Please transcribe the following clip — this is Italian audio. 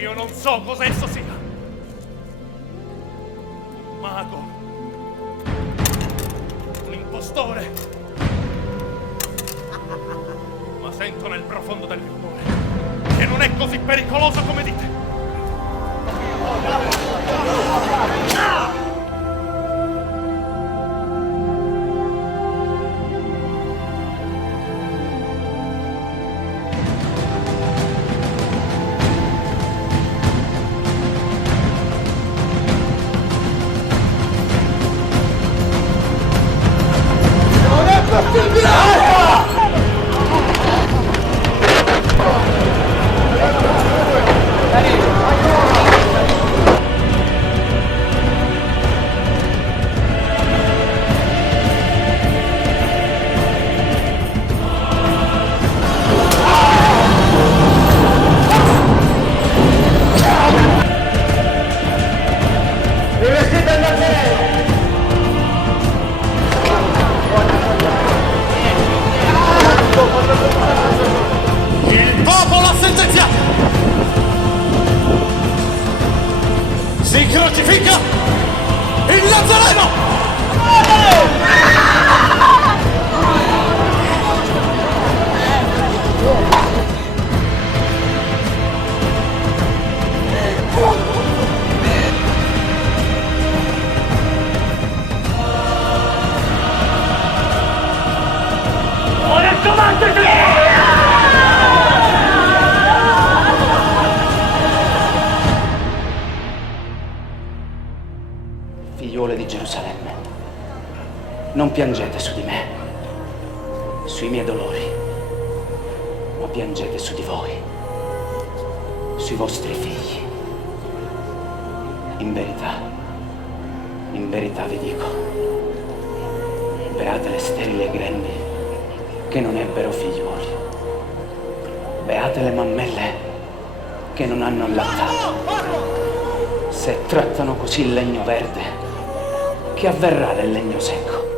Io non so cosa esso sia. Un mago. Un impostore. Ma sento nel profondo del mio cuore che non è così pericoloso come dite. Si crocifica il Nazareno! Ora comandate! Figliuole di Gerusalemme, non piangete su di me, sui miei dolori, ma piangete su di voi, sui vostri figli. In verità vi dico, beate le sterili e grembi che non ebbero figliuoli, beate le mammelle che non hanno allattato. Se trattano così il legno verde, che avverrà del legno secco?